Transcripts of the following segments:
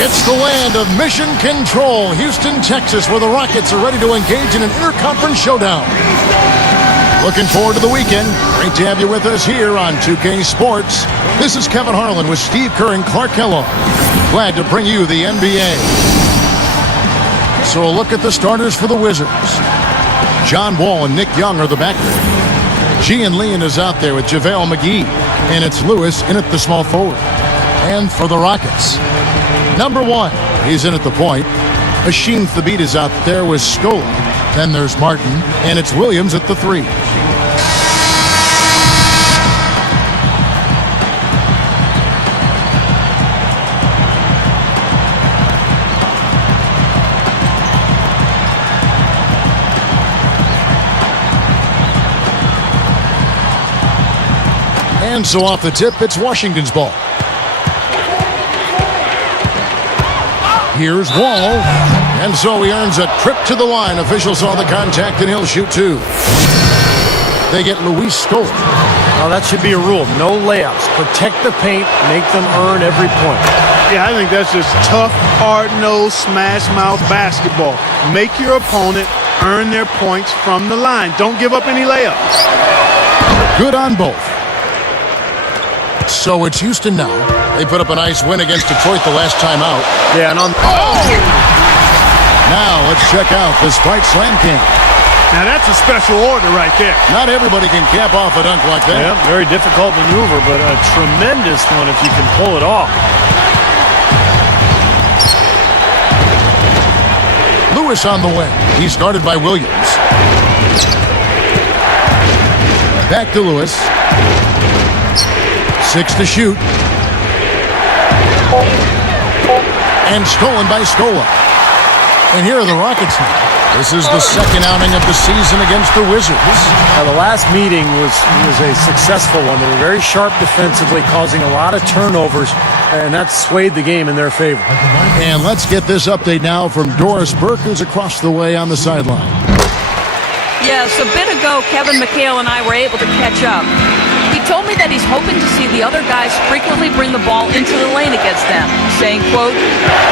It's the land of mission control, Houston, Texas, where the Rockets are ready to engage in an interconference showdown. Looking forward to the weekend. Great to have you with us here on 2K Sports. This is Kevin Harlan with Steve Kerr and Clark Kellogg. Glad to bring you the NBA. So a look at the starters for the Wizards. John Wall and Nick Young are the backcourt. Gian Leon is out there with JaVale McGee. And it's Lewis in at the small forward. And for the Rockets, number 1, he's in at the point. Hasheem Thabeet is out there with Scola. Then there's Martin, and it's Williams at the 3. And so off the tip, it's Washington's ball. Here's Wall. And so he earns a trip to the line. Officials saw the contact, and he'll shoot 2. They get Luis Scola. Well, that should be a rule. No layups. Protect the paint. Make them earn every point. Yeah, I think that's just tough, hard-nosed, smash-mouth basketball. Make your opponent earn their points from the line. Don't give up any layups. Good on both. So it's Houston now. They put up a nice win against Detroit the last time out. Yeah, and on... Now let's check out the Sprite Slam Camp. Now that's a special order right there. Not everybody can cap off a dunk like that. Yeah, very difficult maneuver, but a tremendous one if you can pull it off. Lewis on the wing. He's guarded by Williams. Back to Lewis. 6 to shoot. And stolen by Scola. And here are the Rockets now. This is the second outing of the season against the Wizards. Now, the last meeting was a successful one. They were very sharp defensively, causing a lot of turnovers, and that swayed the game in their favor. And let's get this update now from Doris Burke, who's across the way on the sideline. Yes, a bit ago, Kevin McHale and I were able to catch up. He told me that he's hoping to see the other guys frequently bring the ball into the lane against them, saying, quote,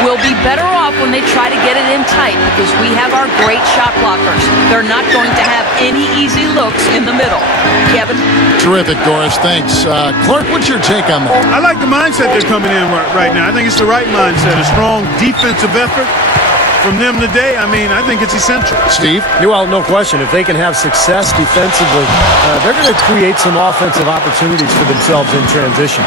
"We'll be better off when they try to get it in tight because we have our great shot blockers. They're not going to have any easy looks in the middle." Kevin? Terrific, Doris. Thanks. Clark, what's your take on that? I like the mindset they're coming in right now. I think it's the right mindset. A strong defensive effort from them today. I mean, I think it's essential. Steve? Well, no question. If they can have success defensively, they're going to create some offensive opportunities for themselves in transition.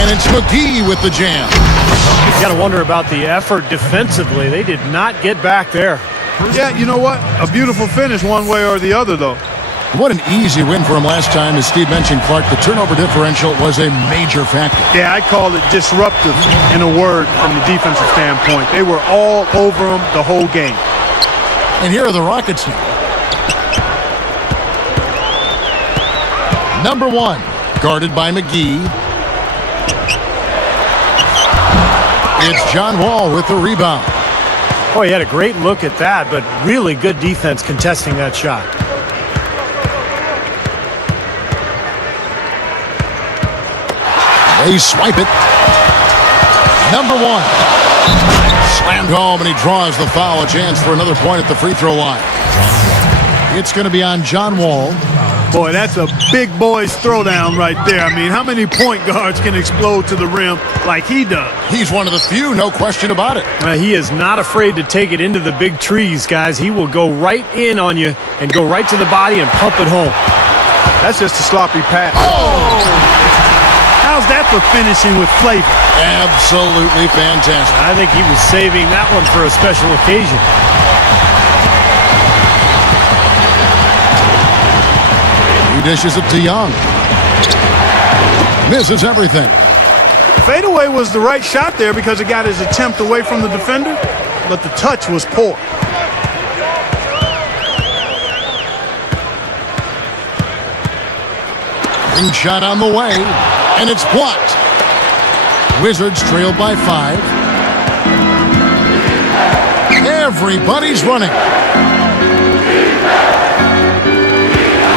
And it's McGee with the jam. You got to wonder about the effort defensively. They did not get back there. Yeah, you know what? A beautiful finish one way or the other, though. What an easy win for him last time. As Steve mentioned, Clark, the turnover differential was a major factor. Yeah, I call it disruptive in a word from the defensive standpoint. They were all over him the whole game. And here are the Rockets now. Number 1, guarded by McGee. It's John Wall with the rebound. Oh, he had a great look at that, but really good defense contesting that shot. They swipe it. Number 1. Slammed home, and he draws the foul. A chance for another point at the free throw line. It's going to be on John Wall. Boy, that's a big boy's throwdown right there. I mean, how many point guards can explode to the rim like he does? He's one of the few, no question about it. He is not afraid to take it into the big trees, guys. He will go right in on you and go right to the body and pump it home. That's just a sloppy pass. Oh! How's that for finishing with flavor? Absolutely fantastic. I think he was saving that one for a special occasion. He dishes it to Young. Misses everything. Fadeaway was the right shot there because it got his attempt away from the defender, but the touch was poor. Ring shot on the way, and it's blocked. Wizards trail by 5. Everybody's running.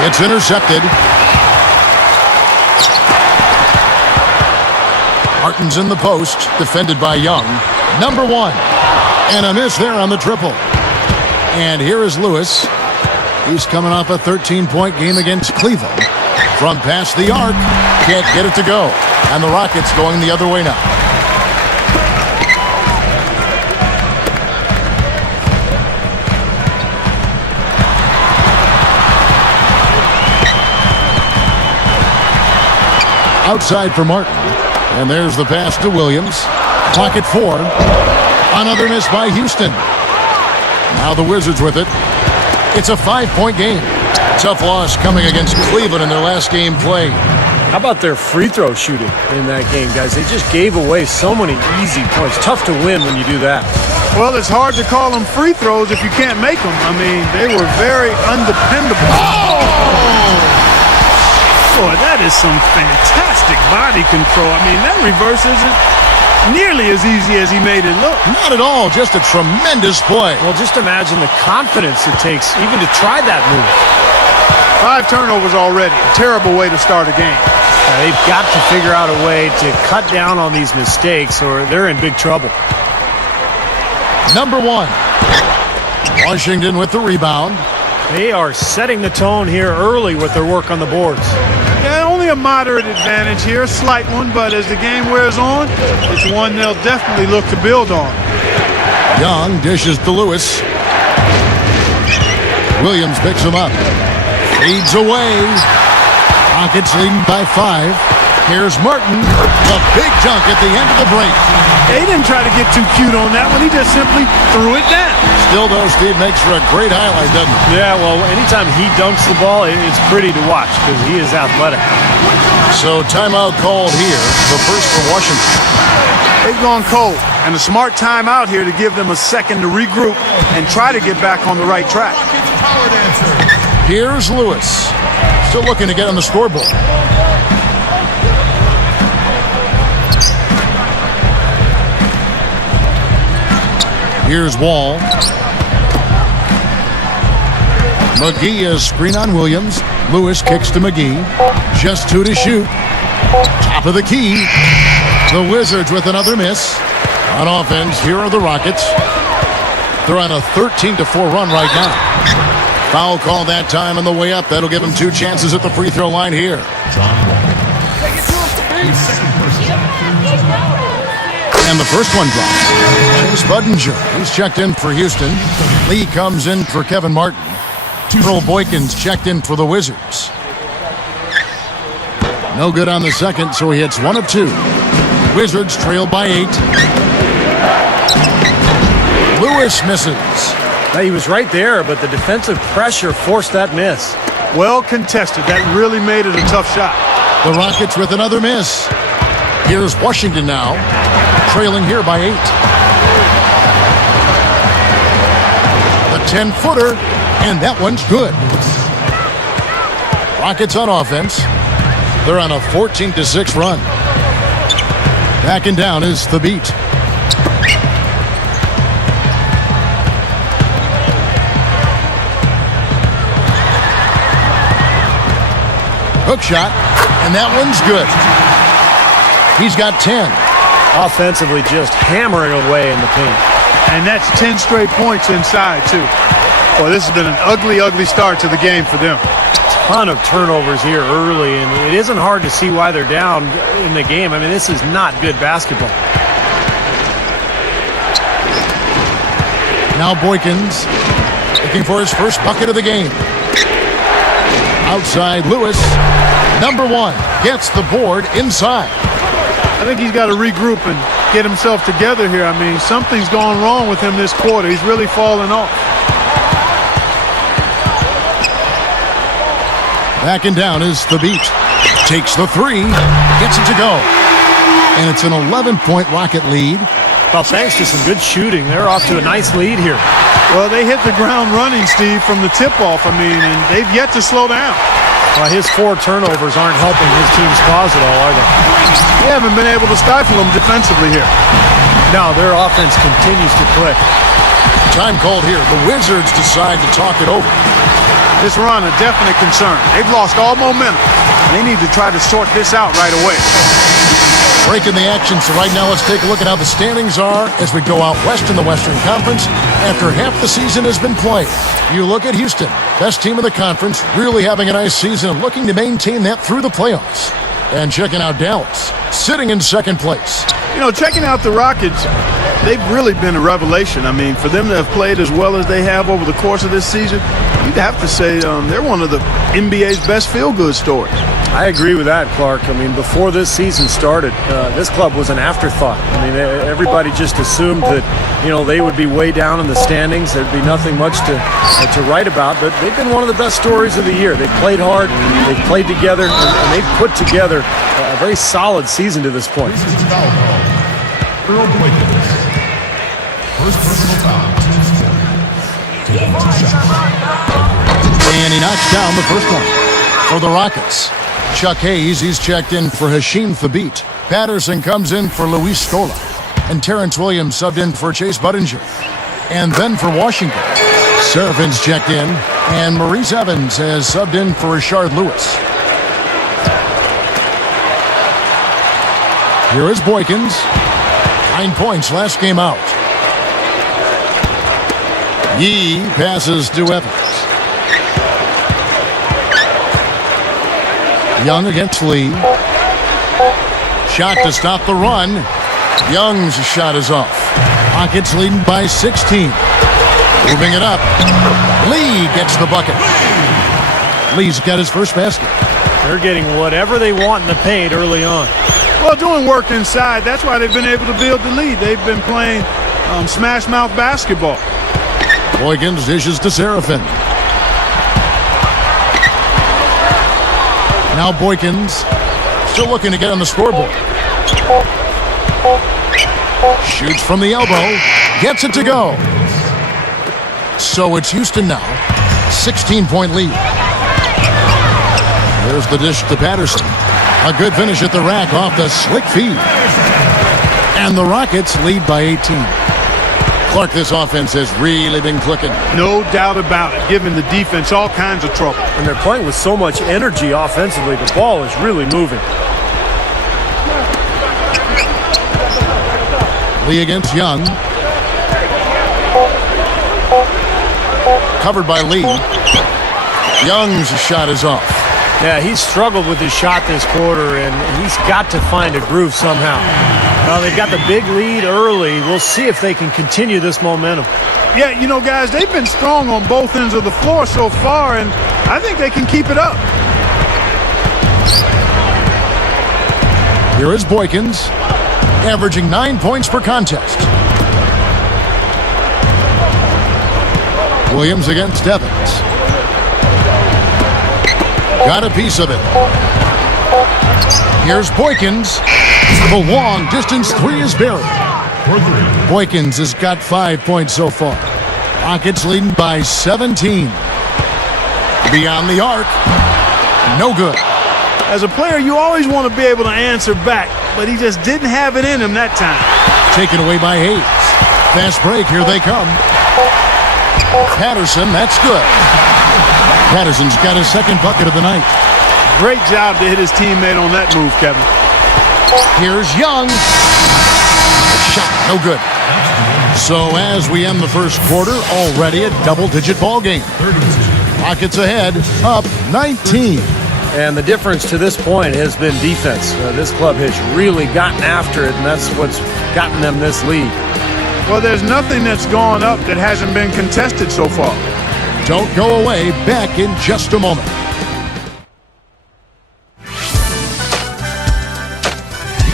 It's intercepted. Martin's in the post, defended by Young. Number one. And a miss there on the triple. And here is Lewis. He's coming off a 13-point game against Cleveland. From past the arc, can't get it to go. And the Rockets going the other way now. Outside for Martin. And there's the pass to Williams. Clock at 4. Another miss by Houston. Now the Wizards with it. It's a 5-point game. Tough loss coming against Cleveland in their last game played. How about their free throw shooting in that game, guys? They just gave away so many easy points. Tough to win when you do that. Well, it's hard to call them free throws if you can't make them. I mean, they were very undependable. Boy, that is some fantastic body control. I mean, that reverse isn't nearly as easy as he made it look. Not at all. Just a tremendous play. Well, just imagine the confidence it takes even to try that move. 5 turnovers already. A terrible way to start a game. They've got to figure out a way to cut down on these mistakes or they're in big trouble. Number one. Washington with the rebound. They are setting the tone here early with their work on the boards. Yeah, only a moderate advantage here, a slight one, but as the game wears on, it's one they'll definitely look to build on. Young dishes to Lewis. Williams picks him up. Feeds away. Rockets leading by 5. Here's Martin. A big dunk at the end of the break. They didn't try to get too cute on that one. He just simply threw it down. Still, though, Steve makes for a great highlight, doesn't he? Yeah, well, anytime he dunks the ball, it's pretty to watch because he is athletic. So timeout called here. The first for Washington. They've gone cold, and a smart timeout here to give them a second to regroup and try to get back on the right track. Here's Lewis. Still looking to get on the scoreboard. Here's Wall. McGee is screen on Williams. Lewis kicks to McGee. Just 2 to shoot. Top of the key. The Wizards with another miss. On offense, here are the Rockets. They're on a 13-4 run right now. Foul call that time on the way up. That'll give them 2 chances at the free throw line here. And the first one drops. Chase Budinger. He's checked in for Houston. Lee comes in for Kevin Martin. Terrell Boykins checked in for the Wizards. No good on the second, so he hits 1 of 2. Wizards trail by 8. Lewis misses. Now, he was right there, but the defensive pressure forced that miss. Well contested. That really made it a tough shot. The Rockets with another miss. Here's Washington now, trailing here by 8. The 10-footer, and that one's good. Rockets on offense. They're on a 14-6 run. Backing down is the beat. Hook shot, and that one's good. He's got 10. Offensively, just hammering away in the paint. And that's 10 straight points inside, too. Boy, this has been an ugly, ugly start to the game for them. Ton of turnovers here early, and it isn't hard to see why they're down in the game. I mean, this is not good basketball. Now Boykins looking for his first bucket of the game. Outside Lewis, number 1, gets the board inside. I think he's got to regroup and get himself together here. I mean, something's gone wrong with him this quarter. He's really fallen off. Backing down is the beat. Takes the 3, gets it to go. And it's an 11-point Rocket lead. Well, thanks to some good shooting, they're off to a nice lead here. Well, they hit the ground running, Steve, from the tip-off. I mean, and they've yet to slow down. Well, his 4 turnovers aren't helping his team's cause at all, are they? They haven't been able to stifle them defensively here. No, their offense continues to click. Time called here. The Wizards decide to talk it over. This run a definite concern. They've lost all momentum. They need to try to sort this out right away. Breaking the action, so right now let's take a look at how the standings are as we go out west in the Western Conference after half the season has been played. You look at Houston, best team in the conference, really having a nice season and looking to maintain that through the playoffs. And checking out Dallas, sitting in second place. You know, checking out the Rockets, they've really been a revelation. I mean, for them to have played as well as they have over the course of this season, you'd have to say they're one of the NBA's best feel-good stories. I agree with that, Clark. I mean, before this season started, this club was an afterthought. I mean, everybody just assumed that, you know, they would be way down in the standings. There'd be nothing much to write about, but they've been one of the best stories of the year. They've played hard, they've played together, and they've put together a very solid season to this point. Earl Boykins. First personal foul. And he knocks down the first one for the Rockets. Chuck Hayes, he's checked in for Hasheem Thabeet. Patterson comes in for Luis Scola. And Terrence Williams subbed in for Chase Budinger. And then for Washington, Serafin's checked in, and Maurice Evans has subbed in for Rashard Lewis. Here is Boykins. 9 points last game out. Yee passes to Evans. Young against Lee. Shot to stop the run. Young's shot is off. Rockets leading by 16. Moving it up. Lee gets the bucket. Lee's got his first basket. They're getting whatever they want in the paint early on. Well, doing work inside, that's why they've been able to build the lead. They've been playing smash mouth basketball. Boykins dishes to Serafin. Now Boykins still looking to get on the scoreboard. Shoots from the elbow. Gets it to go. So it's Houston now. 16-point lead. There's the dish to Patterson. A good finish at the rack off the slick feed. And the Rockets lead by 18. Clark, this offense has really been clicking. No doubt about it, giving the defense all kinds of trouble. And they're playing with so much energy offensively. The ball is really moving. Lee against Young. Covered by Lee. Young's shot is off. Yeah, he's struggled with his shot this quarter, and he's got to find a groove somehow. They've got the big lead early. We'll see if they can continue this momentum. Yeah, you know, guys, they've been strong on both ends of the floor so far, and I think they can keep it up. Here is Boykins, averaging 9 points per contest. Williams against Evans. Got a piece of it. Here's Boykins. The long distance three is buried. Boykins has got 5 points so far. Rockets leading by 17. Beyond the arc. No good. As a player, you always want to be able to answer back, but he just didn't have it in him that time. Taken away by Hayes. Fast break, here they come. Patterson, that's good. Patterson's got his second bucket of the night. Great job to hit his teammate on that move, Kevin. Here's Young. Shot, no good. So as we end the first quarter, already a double-digit ball game. Rockets ahead, up 19. And the difference to this point has been defense. This club has really gotten after it, and that's what's gotten them this lead. Well, there's nothing that's gone up that hasn't been contested so far. Don't go away. Back in just a moment.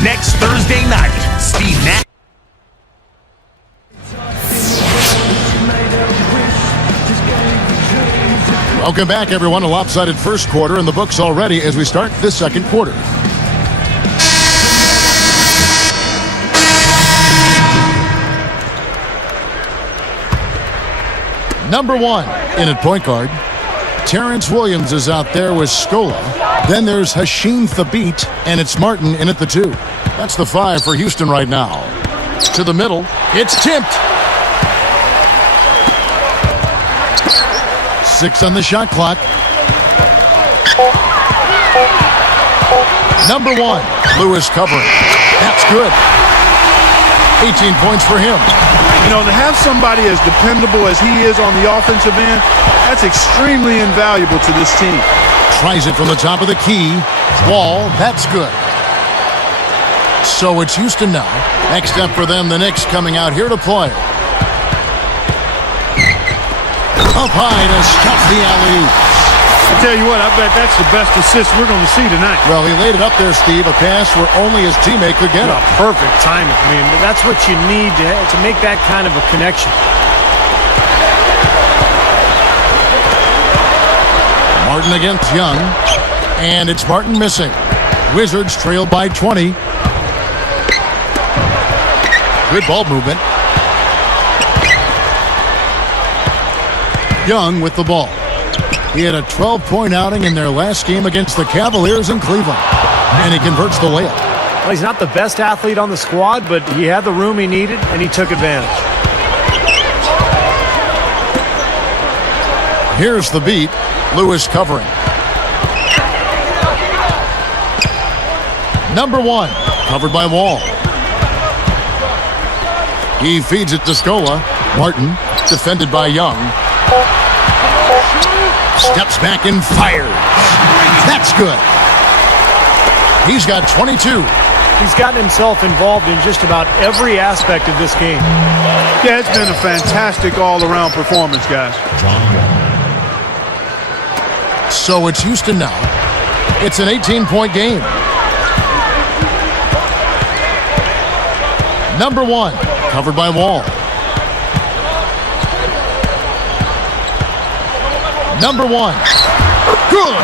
Next Thursday night, Steve Nash. Welcome back, everyone. A lopsided first quarter in the books already as we start this second quarter. Number one in at point guard. Terrence Williams is out there with Scola. Then there's Hasheem Thabeet, and it's Martin in at the 2. That's the 5 for Houston right now. To the middle. It's tipped. 6 on the shot clock. Number 1, Lewis covering. That's good. 18 points for him. You know, to have somebody as dependable as he is on the offensive end, that's extremely invaluable to this team. Tries it from the top of the key. Wall, that's good. So it's Houston now. Next up for them, the Knicks coming out here to play. Up high to stop the alley-oop. I tell you what, I bet that's the best assist we're going to see tonight. Well, he laid it up there, Steve, a pass where only his teammate could get it. Perfect timing. I mean, that's what you need to make that kind of a connection. Martin against Young, and it's Martin missing. Wizards trail by 20. Good ball movement. Young with the ball. He had a 12-point outing in their last game against the Cavaliers in Cleveland, and he converts the layup. Well, he's not the best athlete on the squad, but he had the room he needed, and he took advantage. Here's the beat. Lewis covering. Number 1, covered by Wall. He feeds it to Scola. Martin, defended by Young. Steps back and fires. That's good. He's got 22. He's gotten himself involved in just about every aspect of this game. Yeah, it's been a fantastic all-around performance, guys. So it's Houston now. It's an 18-point game. Number 1, covered by Wall. Number 1. Good.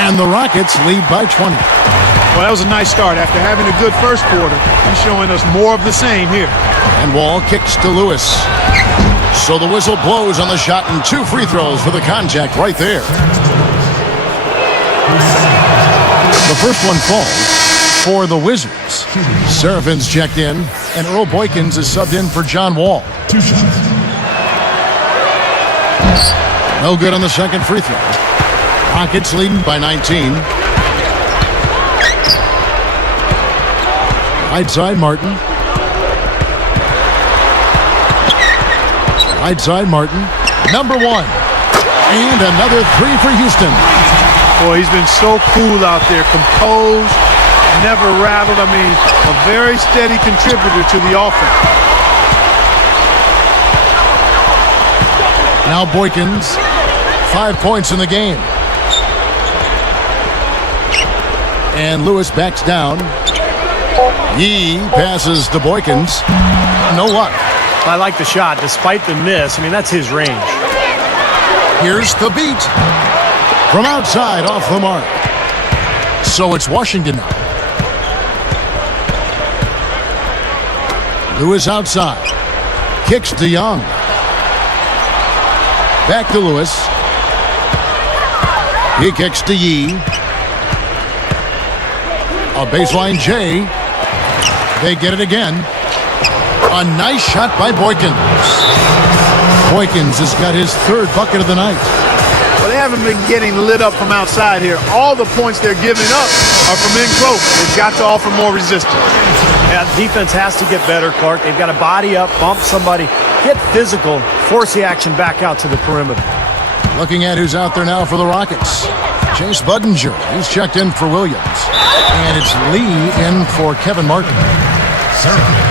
And the Rockets lead by 20. Well, that was a nice start. After having a good first quarter, he's showing us more of the same here. And Wall kicks to Lewis. So the whistle blows on the shot and 2 free throws for the contact right there. The first one falls for the Wizards. Serafin's checked in, and Earl Boykins is subbed in for John Wall. 2 shots. No good on the second free throw. Rockets leading by 19. Right side, Martin. Right side, Martin. Number 1. And another 3 for Houston. Boy, he's been so cool out there, composed, never rattled. I mean, a very steady contributor to the offense. Now Boykins, 5 points in the game. And Lewis backs down. Yee passes to Boykins. No luck. I like the shot, despite the miss. I mean, that's his range. Here's the beat. From outside, off the mark. So it's Washington now. Lewis outside. Kicks to Young. Back to Lewis. He kicks to Yee. A baseline J. They get it again. A nice shot by Boykins. Boykins has got his 3rd bucket of the night. Well, they haven't been getting lit up from outside here. All the points they're giving up are from in close. They've got to offer more resistance. Yeah, defense has to get better, Clark. They've got to body up, bump somebody, get physical, force the action back out to the perimeter. Looking at who's out there now for the Rockets. Chase Budinger, he's checked in for Williams. And it's Lee in for Kevin Martin.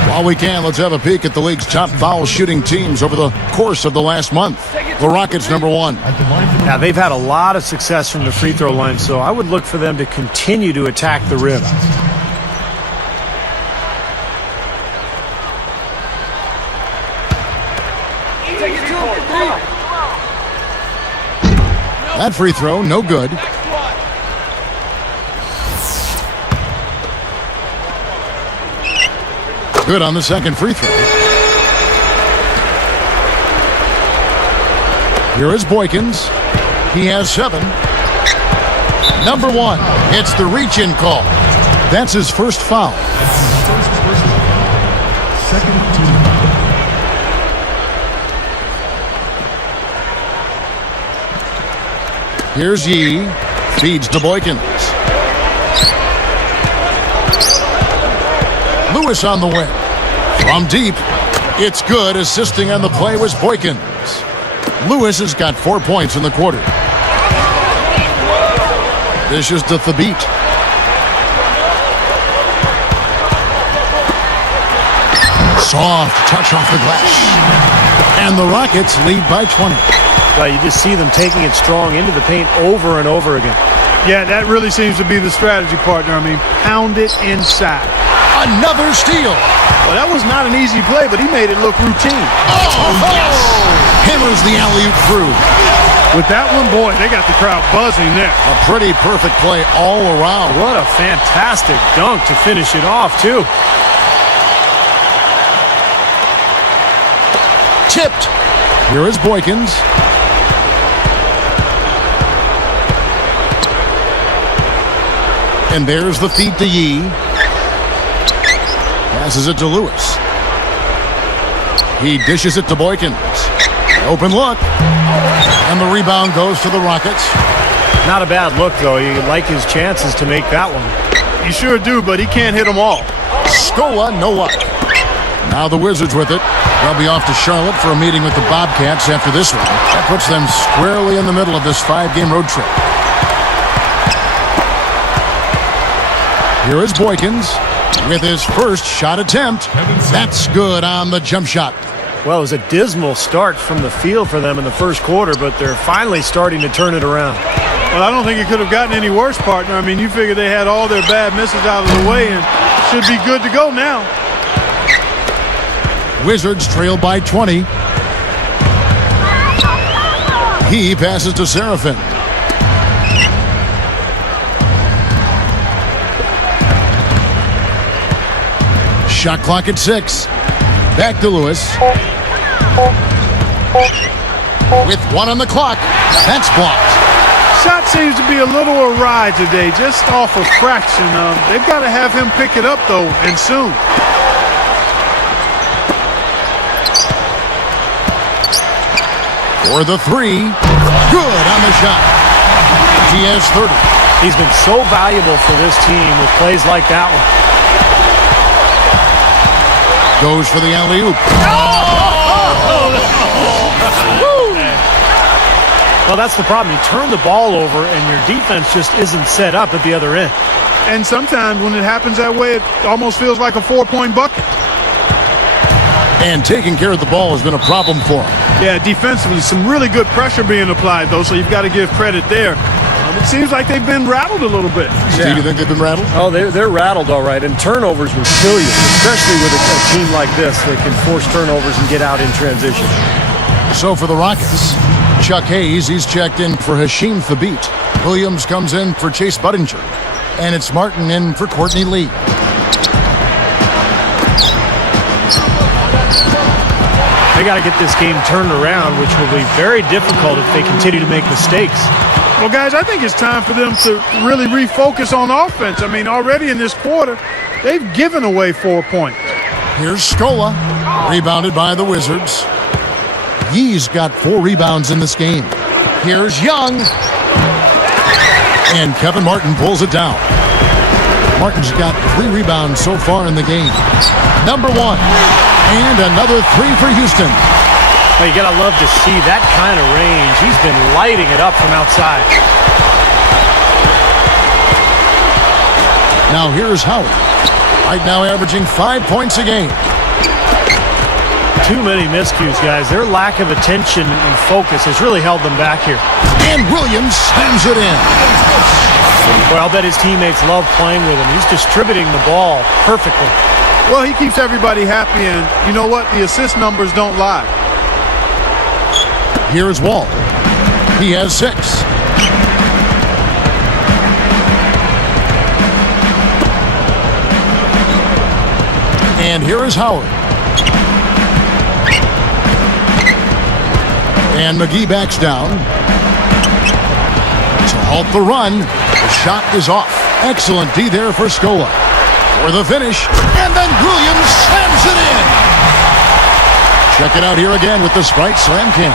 While we can, let's have a peek at the league's top foul shooting teams over the course of the last month. The Rockets, number 1. Now, they've had a lot of success from the free throw line, so I would look for them to continue to attack the rim. That free throw, no good. Good on the second free throw. Here is Boykins. He has 7. Number 1, it's the reach-in call. That's his first foul. Second team. Here's Yee. Feeds to Boykins. Lewis on the wing. From deep, it's good. Assisting on the play was Boykins. Lewis has got 4 points in the quarter. This is to Thabit. Soft touch off the glass. And the Rockets lead by 20. Well, you just see them taking it strong into the paint over and over again. Yeah, that really seems to be the strategy, partner. I mean, pound it inside. Another steal. Well, that was not an easy play, but he made it look routine. Oh, yes! Hammers the alley-oop through. With that one, boy, they got the crowd buzzing there. A pretty perfect play all around. What a fantastic dunk to finish it off, too. Tipped. Here is Boykins. And there's the feed to Yee. Passes it to Lewis. He dishes it to Boykins. Open look. And the rebound goes to the Rockets. Not a bad look, though. You like his chances to make that one. You sure do, but he can't hit them all. Scola, no luck. Now the Wizards with it. They'll be off to Charlotte for a meeting with the Bobcats after this one. That puts them squarely in the middle of this 5-game road trip. Here is Boykins with his first shot attempt. That's good on the jump shot. Well, it was a dismal start from the field for them in the first quarter, but they're finally starting to turn it around. Well, I don't think it could have gotten any worse, partner. I mean, you figure they had all their bad misses out of the way and should be good to go now. Wizards trail by 20. He passes to Seraphin. Shot clock at 6. Back to Lewis. With 1 on the clock. That's blocked. Shot seems to be a little awry today, just off a fraction. They've got to have him pick it up, though, and soon. For the 3. Good on the shot. He has 30. He's been so valuable for this team with plays like that one. Goes for the alley-oop. Well, that's the problem. You turn the ball over and your defense just isn't set up at the other end. And sometimes when it happens that way, it almost feels like a 4-point bucket. And taking care of the ball has been a problem for him. Yeah, defensively, some really good pressure being applied, though, so you've got to give credit there. It seems like they've been rattled a little bit. Steve, you think they've been rattled? Oh, they're rattled all right, and turnovers will kill you, especially with a team like this that can force turnovers and get out in transition. So for the Rockets, Chuck Hayes, he's checked in for Hasheem Thabit. Williams comes in for Chase Budinger. And it's Martin in for Courtney Lee. They got to get this game turned around, which will be very difficult if they continue to make mistakes. Well, guys, I think it's time for them to really refocus on offense. I mean, already in this quarter, they've given away 4 points. Here's Scola, rebounded by the Wizards. Yee's got 4 rebounds in this game. Here's Young. And Kevin Martin pulls it down. Martin's got 3 rebounds so far in the game. Number 1. And another 3 for Houston. Well, you got to love to see that kind of range. He's been lighting it up from outside. Now here's Howard. Right now averaging 5 points a game. Too many miscues, guys. Their lack of attention and focus has really held them back here. And Williams slams it in. Well, I'll bet his teammates love playing with him. He's distributing the ball perfectly. Well, he keeps everybody happy, and you know what? The assist numbers don't lie. Here's Wall. He has 6. And here is Howard. And McGee backs down. To halt the run, the shot is off. Excellent D there for Scola. For the finish, and then Williams slams it in. Check it out here again with the Sprite Slam Cam.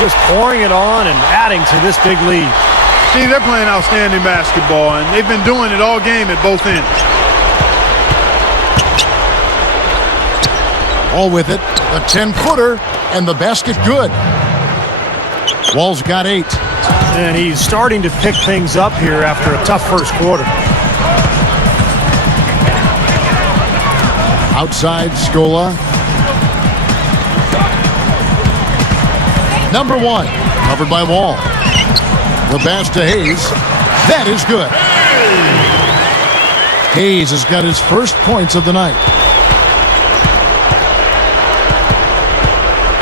Just pouring it on and adding to this big lead. See, they're playing outstanding basketball, and they've been doing it all game at both ends. All with it. A 10-footer, and the basket good. Wall's got 8. And he's starting to pick things up here after a tough first quarter. Outside, Scola. Number 1, covered by Wall. The pass to Hayes. That is good. Hayes has got his first points of the night.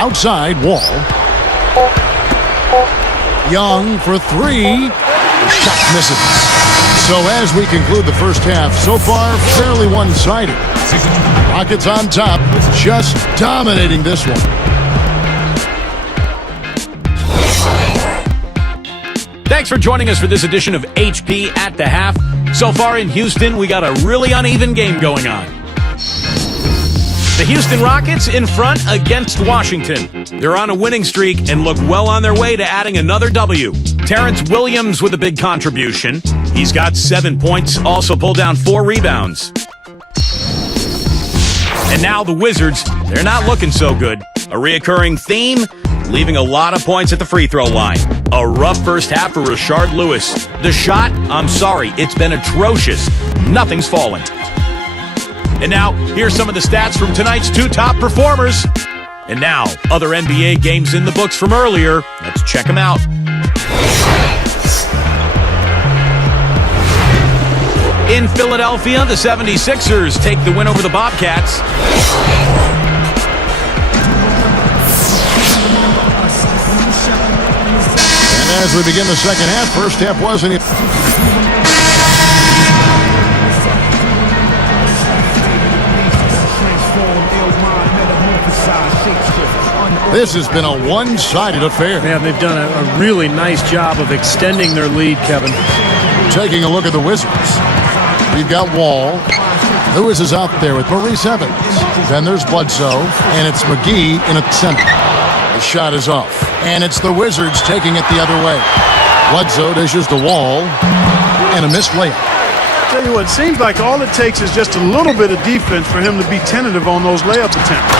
Outside, Wall. Young for 3. Shot misses. So as we conclude the first half, so far fairly one-sided. Rockets on top, just dominating this one. Thanks for joining us for this edition of HP at the Half. So far in Houston, we got a really uneven game going on. The Houston Rockets in front against Washington. They're on a winning streak and look well on their way to adding another W. Terrence Williams with a big contribution. He's got 7 points, also pulled down 4 rebounds. And now the Wizards, they're not looking so good. A reoccurring theme, leaving a lot of points at the free throw line. A rough first half for Rashard Lewis. The shot, I'm sorry, it's been atrocious. Nothing's falling. And now, here's some of the stats from tonight's 2 top performers. And now, other NBA games in the books from earlier. Let's check them out. In Philadelphia, the 76ers take the win over the Bobcats. And as we begin the second half, first half wasn't it. This has been a one-sided affair. Man, they've done a really nice job of extending their lead, Kevin. Taking a look at the Wizards. We've got Wall. Lewis is out there with Maurice Evans. Then there's Bledsoe, and it's McGee in at center. The shot is off, and it's the Wizards taking it the other way. Bledsoe dishes to Wall, and a missed layup. Tell you what, it seems like all it takes is just a little bit of defense for him to be tentative on those layup attempts.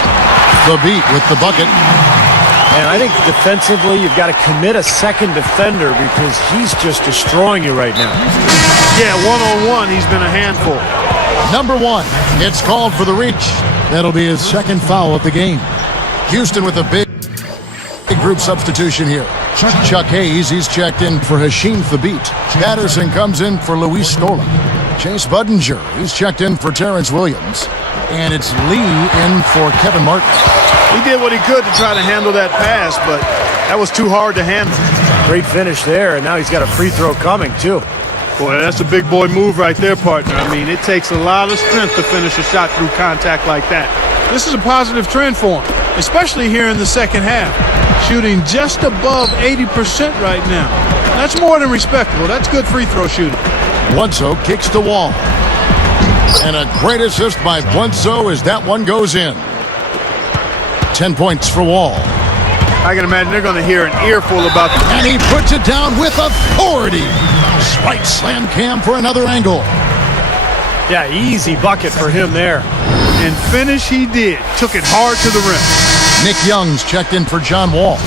The beat with the bucket. And I think defensively, you've got to commit a second defender because he's just destroying you right now. Yeah, one-on-one, he's been a handful. Number 1 gets called for the reach. That'll be his second foul of the game. Houston with a big group substitution here. Chuck Hayes, he's checked in for Hashim Thabit. Patterson comes in for Luis Scola. Chase Budinger, he's checked in for Terrence Williams. And it's Lee in for Kevin Martin. He did what he could to try to handle that pass, but that was too hard to handle. Great finish there, and now he's got a free throw coming, too. Boy, that's a big boy move right there, partner. I mean, it takes a lot of strength to finish a shot through contact like that. This is a positive trend for him, especially here in the second half. Shooting just above 80% right now. That's more than respectable. That's good free throw shooting. Bledsoe kicks to Wall. And a great assist by Bledsoe as that one goes in. 10 points for Wall. I can imagine they're going to hear an earful about the... And he puts it down with authority. Right slam Cam for another angle. Yeah, easy bucket for him there. And finish he did. Took it hard to the rim. Nick Young's checked in for John Wall.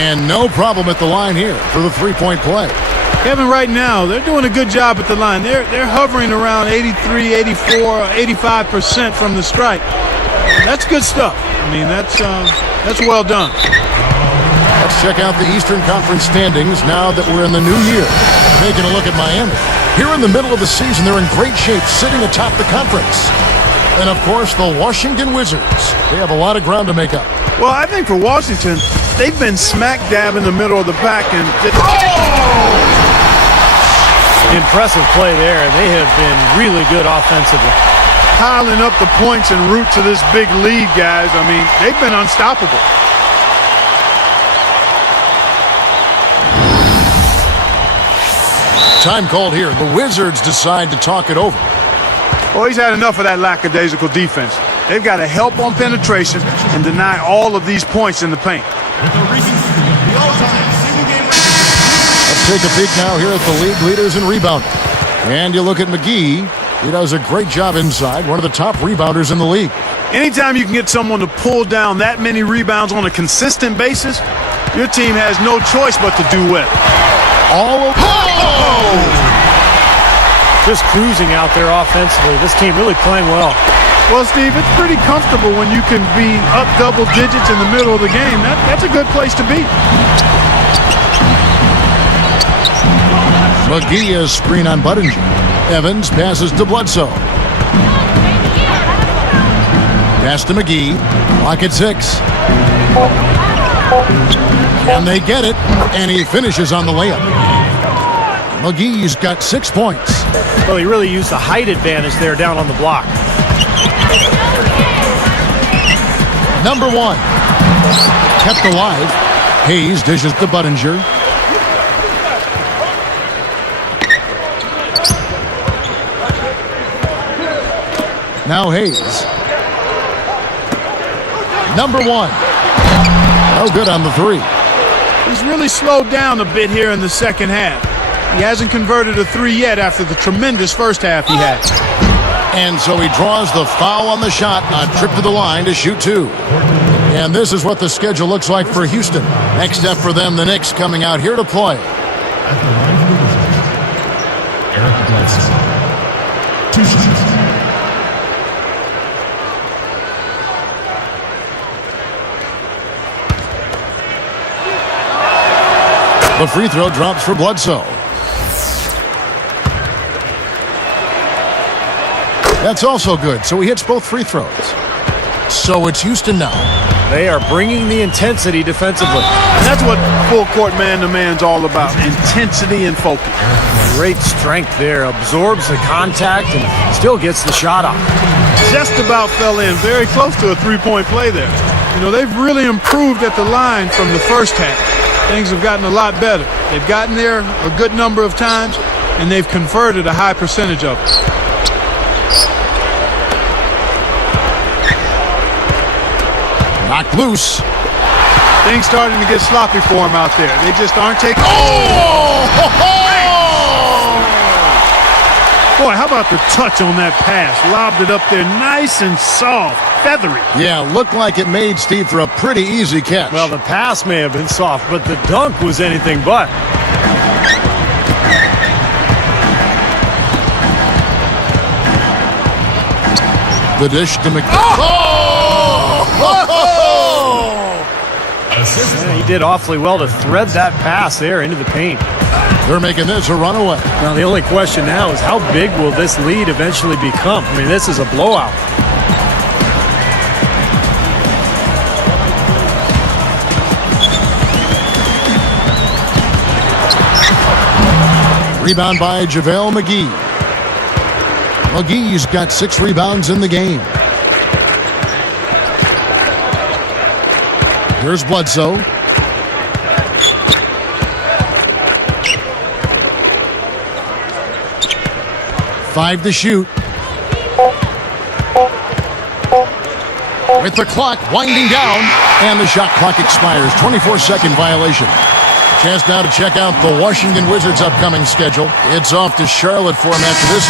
And no problem at the line here for the three-point play. Kevin, right now, they're doing a good job at the line. They're hovering around 83, 84, 85% from the stripe. That's good stuff. I mean, that's well done. Let's check out the Eastern Conference standings now that we're in the new year. Taking a look at Miami. Here in the middle of the season, they're in great shape, sitting atop the conference. And, of course, the Washington Wizards. They have a lot of ground to make up. Well, I think for Washington, they've been smack dab in the middle of the pack. And impressive play there, and they have been really good offensively. Piling up the points en route to this big lead, guys. I mean, they've been unstoppable. Time called here. The Wizards decide to talk it over. Well, he's had enough of that lackadaisical defense. They've got to help on penetration and deny all of these points in the paint. Let's take a peek now here at the league leaders in rebounding. And you look at McGee. He does a great job inside, one of the top rebounders in the league. Anytime you can get someone to pull down that many rebounds on a consistent basis, your team has no choice but to do well. All over. Just cruising out there offensively. This team really playing well. Well, Steve, it's pretty comfortable when you can be up double digits in the middle of the game. That's a good place to be. McGee is screen on Budinger. Evans passes to Bledsoe. Pass to McGee. Clock at 6. And they get it, and he finishes on the layup. McGee's got 6 points. Well, he really used the height advantage there down on the block. Number 1. Kept alive. Hayes dishes to Budinger. Now Hayes. Number 1. No good on the 3. He's really slowed down a bit here in the second half. He hasn't converted a 3 yet after the tremendous first half he had. And so he draws the foul on the shot, a trip to the line to shoot 2. And this is what the schedule looks like for Houston. Next step for them, the Knicks coming out here to play. At the line of the Wizards, Eric Bledsoe. 2 shots. The free throw drops for Bledsoe. That's also good, so he hits both free throws. So it's Houston now. They are bringing the intensity defensively. And that's what full court man-to-man's all about, intensity and focus. Great strength there. Absorbs the contact and still gets the shot off. Just about fell in, very close to a three-point play there. You know, they've really improved at the line from the first half. Things have gotten a lot better. They've gotten there a good number of times, and they've converted a high percentage of it. Knocked loose. Things starting to get sloppy for him out there. They just aren't taking... Boy, how about the touch on that pass? Lobbed it up there nice and soft, feathery. Yeah, looked like it made Steve for a pretty easy catch. Well, the pass may have been soft, but the dunk was anything but. The dish to McGee. Yeah, he did awfully well to thread that pass there into the paint. They're making this a runaway. Now, the only question now is how big will this lead eventually become? I mean, this is a blowout. Rebound by JaVale McGee. McGee's got 6 rebounds in the game. Here's Bledsoe. Five to shoot. With the clock winding down, and the shot clock expires. 24-second violation. Chance now to check out the Washington Wizards' upcoming schedule. It's off to Charlotte for him after this.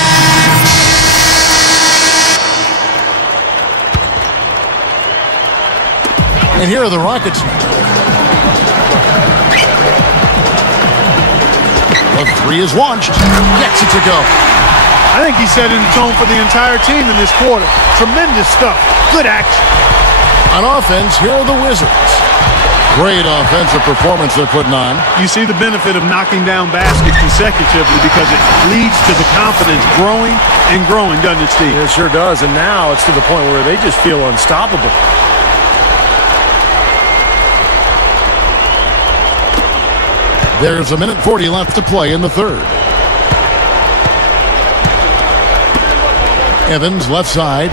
And here are the Rockets. The 3 is launched. Gets it to go. I think he set in the tone for the entire team in this quarter. Tremendous stuff. Good action. On offense, here are the Wizards. Great offensive performance they're putting on. You see the benefit of knocking down baskets consecutively because it leads to the confidence growing and growing, doesn't it, Steve? It sure does, and now it's to the point where they just feel unstoppable. There's 1:40 left to play in the third. Evans left side.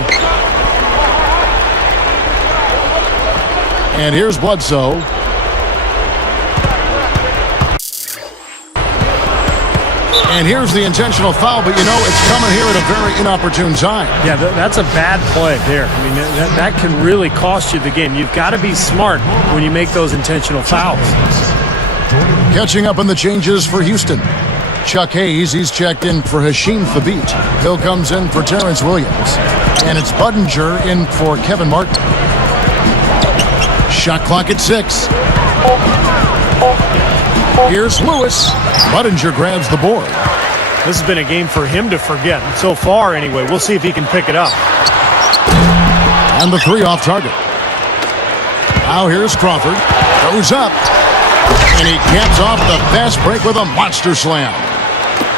And here's Bledsoe. And here's the intentional foul, but you know, it's coming here at a very inopportune time. Yeah, that's a bad play there. I mean, that can really cost you the game. You've got to be smart when you make those intentional fouls. Catching up on the changes for Houston. Chuck Hayes. He's checked in for Hashim Thabit. Hill comes in for Terrence Williams. And it's Budinger in for Kevin Martin. Shot clock at 6. Here's Lewis. Budinger grabs the board. This has been a game for him to forget. So far, anyway. We'll see if he can pick it up. And the 3 off target. Now here's Crawford. Goes up. And he caps off the fast break with a monster slam.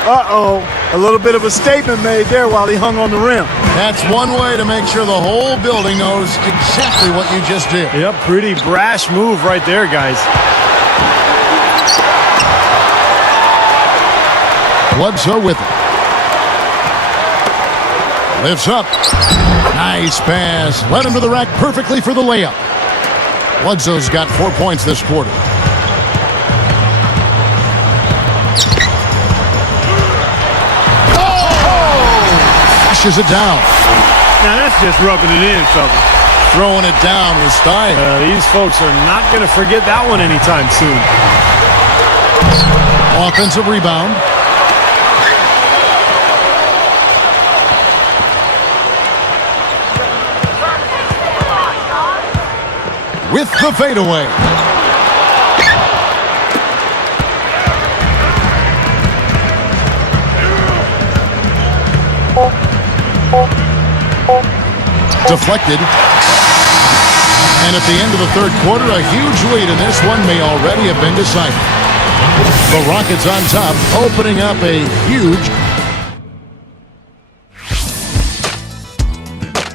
Uh-oh. A little bit of a statement made there while he hung on the rim. That's one way to make sure the whole building knows exactly what you just did. Yep, pretty brash move right there, guys. Bledsoe with it. Lifts up. Nice pass. Led him to the rack perfectly for the layup. Bledsoe's got 4 points this quarter. Flushes it down. Now that's just rubbing it in, fella. Throwing it down with style. These folks are not going to forget that one anytime soon. Offensive rebound. With the fadeaway. Deflected. And at the end of the third quarter, a huge lead, and this one may already have been decided. The Rockets on top, opening up a huge...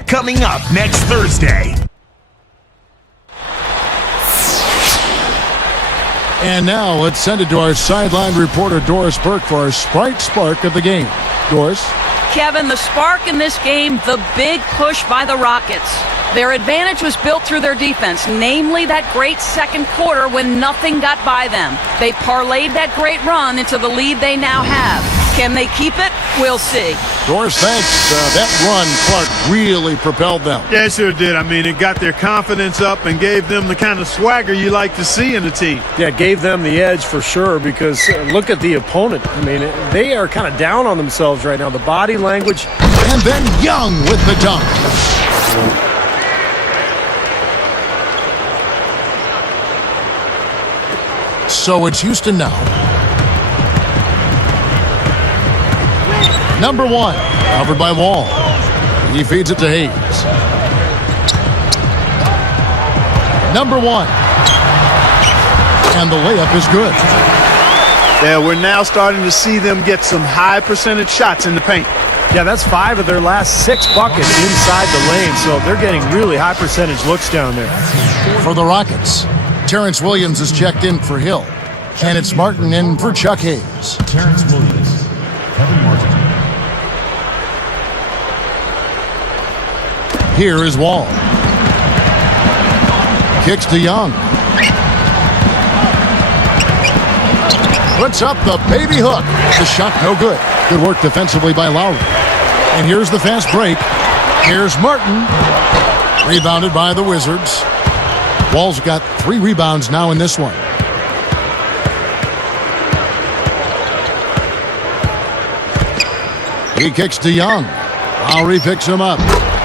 Coming up next Thursday. And now let's send it to our sideline reporter, Doris Burke, for our Sprite Spark of the game. Doris? Kevin, the spark in this game, the big push by the Rockets. Their advantage was built through their defense, namely that great second quarter when nothing got by them. They parlayed that great run into the lead they now have. Can they keep it? We'll see. Doris, thanks. That run, Clark, really propelled them. Yeah, it sure did. I mean, it got their confidence up and gave them the kind of swagger you like to see in a team. Yeah, it gave them the edge for sure because look at the opponent. I mean, they are kind of down on themselves right now. The body language. And then Young with the dunk. So it's Houston now. Number 1, covered by Wall. He feeds it to Hayes. Number 1. And the layup is good. Yeah, we're now starting to see them get some high percentage shots in the paint. Yeah, that's 5 of their last 6 buckets inside the lane, so they're getting really high percentage looks down there. For the Rockets, Terrence Williams is checked in for Hill. And it's Martin in for Chuck Hayes. Terrence Williams, Kevin Martin. Here is Wall. Kicks to Young. Puts up the baby hook. The shot no good. Good work defensively by Lowry. And here's the fast break. Here's Martin. Rebounded by the Wizards. Wall's got 3 rebounds now in this one. He kicks to Young. Lowry picks him up.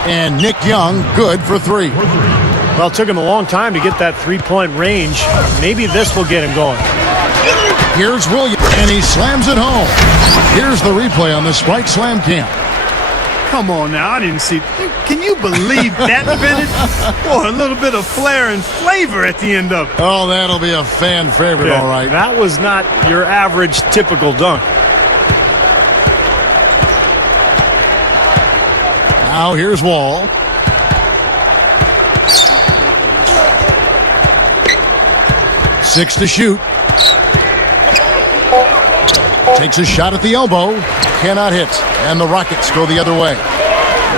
And Nick Young, good for 3. Well, it took him a long time to get that 3-point range. Maybe this will get him going. Here's Williams, and he slams it home. Here's the replay on the Sprite Slam Cam. Come on now, I didn't see. Can you believe that finish? Boy, a little bit of flair and flavor at the end of it. Oh, that'll be a fan favorite, all right. That was not your average typical dunk. Now here's Wall. Six to shoot. Takes a shot at the elbow. Cannot hit. And the Rockets go the other way.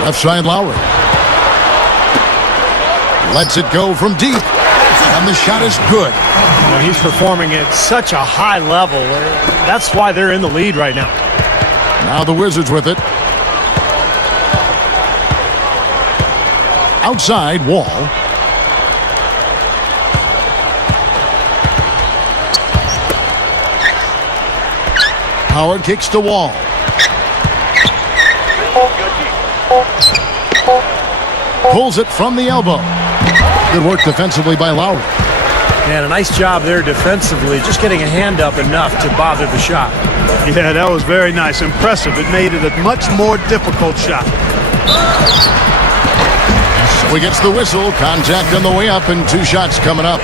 Left side Lowry. Lets it go from deep. And the shot is good. You know, he's performing at such a high level. That's why they're in the lead right now. Now the Wizards with it. Outside, Wall. Howard kicks to Wall. Pulls it from the elbow. Good work defensively by Lowry. And a nice job there defensively, just getting a hand up enough to bother the shot. Yeah, that was very nice. Impressive. It made it a much more difficult shot. So he gets the whistle. Contact on the way up and 2 shots coming up.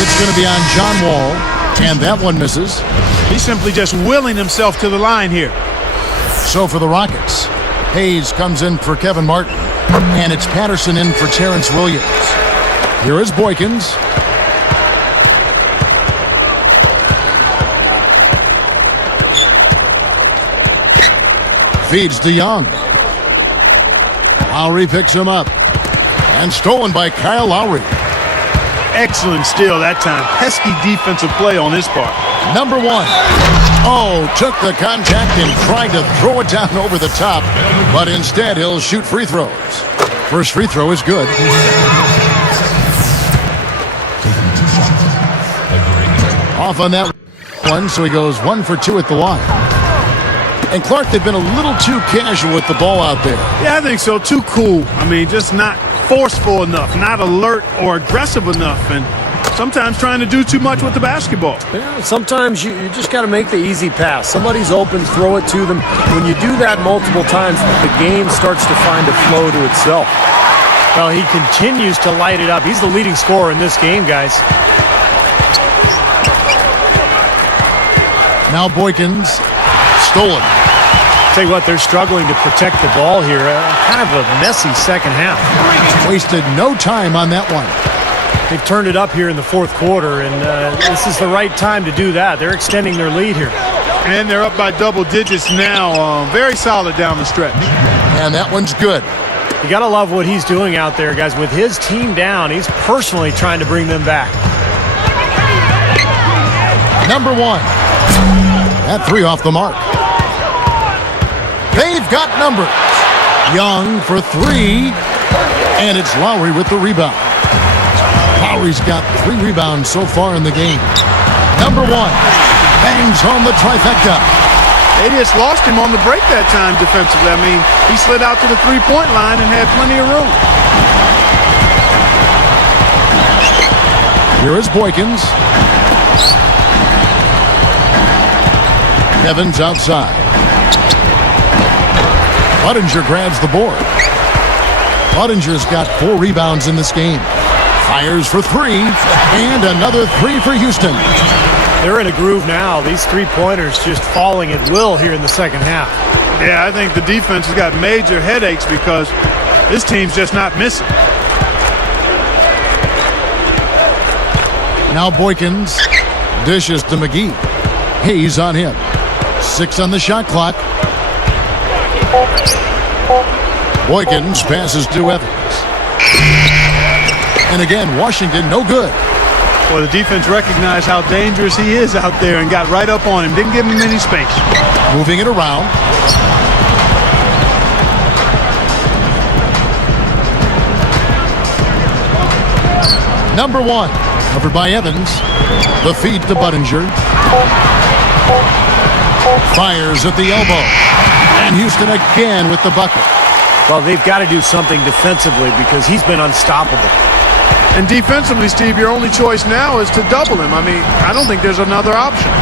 It's going to be on John Wall, and that one misses. He's simply just willing himself to the line here. So for the Rockets, Hayes comes in for Kevin Martin, and it's Patterson in for Terrence Williams. Here is Boykins. Feeds to Young. Lowry picks him up. And stolen by Kyle Lowry. Excellent steal that time. Pesky defensive play on his part. Number 1. Oh, took the contact and tried to throw it down over the top. But instead, he'll shoot free throws. First free throw is good. Off on that one, so he goes 1 for 2 at the line. And Clark, they've been a little too casual with the ball out there. Yeah, I think so. Too cool. I mean, just not forceful enough, not alert or aggressive enough, and sometimes trying to do too much with the basketball. Yeah, sometimes you just got to make the easy pass. Somebody's open, throw it to them. When you do that multiple times, the game starts to find a flow to itself. Well, he continues to light it up. He's the leading scorer in this game, guys. Now Boykins, stolen. Tell you what, they're struggling to protect the ball here. Kind of a messy second half. Wasted no time on that one. They've turned it up here in the fourth quarter, and this is the right time to do that. They're extending their lead here. And they're up by double digits now. Very solid down the stretch. And that one's good. You got to love what he's doing out there, guys. With his team down, he's personally trying to bring them back. Number 1. That 3 off the mark. They've got numbers. Young for 3. And it's Lowry with the rebound. Lowry's got 3 rebounds so far in the game. Number 1. Bangs home the trifecta. They just lost him on the break that time defensively. I mean, he slid out to the three-point line and had plenty of room. Here is Boykins. Evans outside. Budinger grabs the board. Budinger's got 4 rebounds in this game. Fires for 3, and another 3 for Houston. They're in a groove now. These three-pointers just falling at will here in the second half. Yeah, I think the defense has got major headaches because this team's just not missing. Now Boykins dishes to McGee. Hayes on him. 6 on the shot clock. Boykins passes to Evans. And again, Washington no good. Well, the defense recognized how dangerous he is out there and got right up on him. Didn't give him any space. Moving it around. Number 1, covered by Evans. The feed to Budinger. Fires at the elbow. And Houston again with the bucket. Well, they've got to do something defensively because he's been unstoppable. And defensively, Steve, your only choice now is to double him. I mean, I don't think there's another option.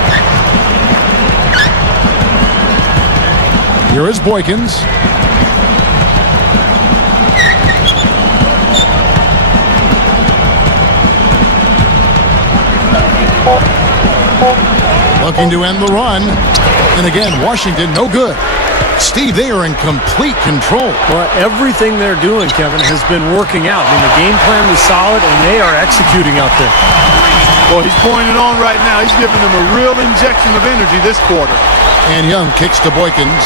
Here is Boykins. Looking to end the run. And again, Washington no good. Steve, they are in complete control. Well, everything they're doing, Kevin, has been working out. I mean, the game plan was solid, and they are executing out there. Well, he's pouring it on right now. He's giving them a real injection of energy this quarter. And Young kicks to Boykins.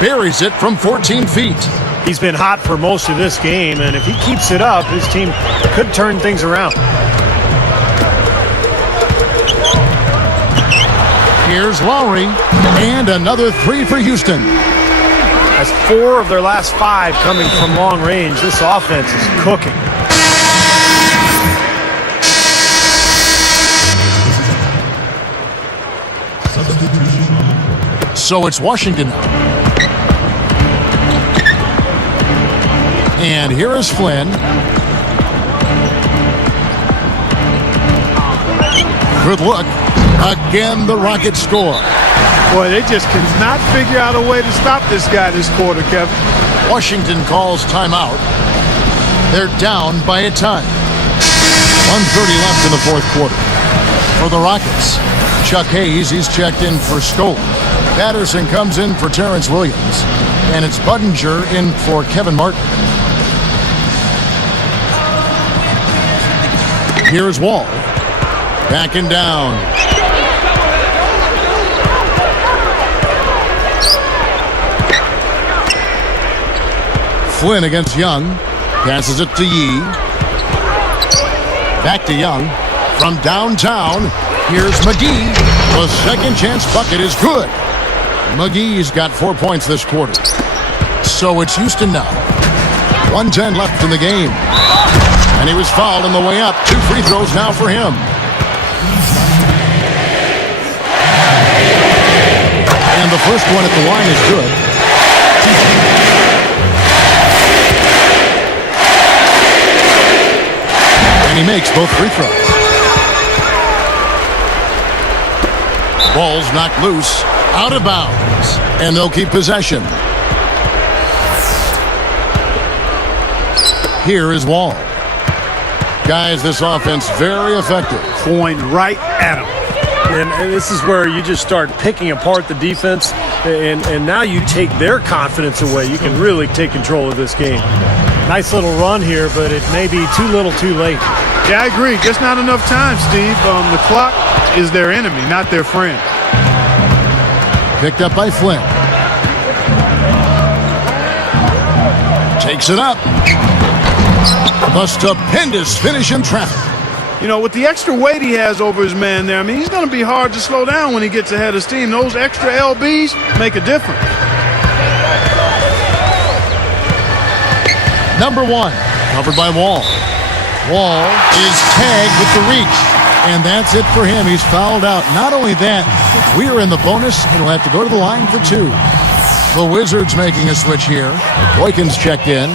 Buries it from 14 feet. He's been hot for most of this game, and if he keeps it up, his team could turn things around. Here's Lowry, and another 3 for Houston. That's 4 of their last 5 coming from long range. This offense is cooking. So it's Washington now. And here is Flynn. Good look. Again, the Rockets score. Boy, they just cannot figure out a way to stop this guy this quarter, Kevin. Washington calls timeout. They're down by a ton. 1:30 left in the fourth quarter. For the Rockets, Chuck Hayes, he's checked in for Stoll. Patterson comes in for Terrence Williams. And it's Budinger in for Kevin Martin. Here's Wall. Backing down. Flynn against Young. Passes it to Yee. Back to Young. From downtown, here's McGee. The second chance bucket is good. McGee's got 4 points this quarter. So it's Houston now. 1:10 left in the game. And he was fouled on the way up. 2 free throws now for him. And the first one at the line is good. And he makes both free throws. Ball's knocked loose. Out of bounds. And they'll keep possession. Here is Wall. Guys, this offense very effective. Going right at him. And this is where you just start picking apart the defense, and now you take their confidence away. You can really take control of this game. Nice little run here, but it may be too little too late. Yeah, I agree. Just not enough time, Steve. The clock is their enemy, not their friend. Picked up by Flynn. Takes it up. A stupendous finish in traffic. You know, with the extra weight he has over his man there, I mean, he's going to be hard to slow down when he gets ahead of steam. Those extra LBs make a difference. Number 1, covered by Wall. Wall is tagged with the reach. And that's it for him. He's fouled out. Not only that, we are in the bonus, and he'll have to go to the line for 2. The Wizards making a switch here. Boykins checked in.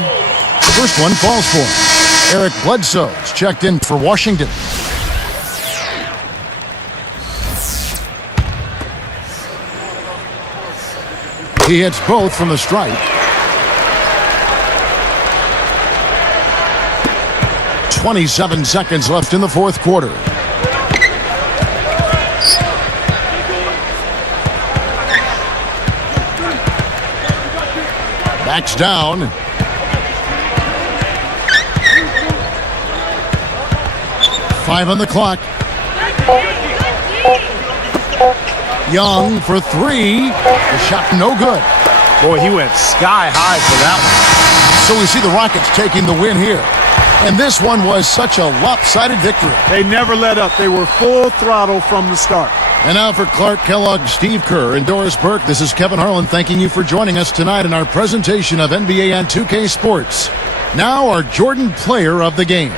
First one falls for him. Eric Bledsoe's checked in for Washington. He hits both from the stripe. 27 seconds left in the fourth quarter. Backs down. Five on the clock. Young for 3. The shot no good. Boy, he went sky high for that one. So we see the Rockets taking the win here. And this one was such a lopsided victory. They never let up. They were full throttle from the start. And now for Clark Kellogg, Steve Kerr, and Doris Burke, this is Kevin Harlan thanking you for joining us tonight in our presentation of NBA and 2K Sports. Now our Jordan Player of the Game.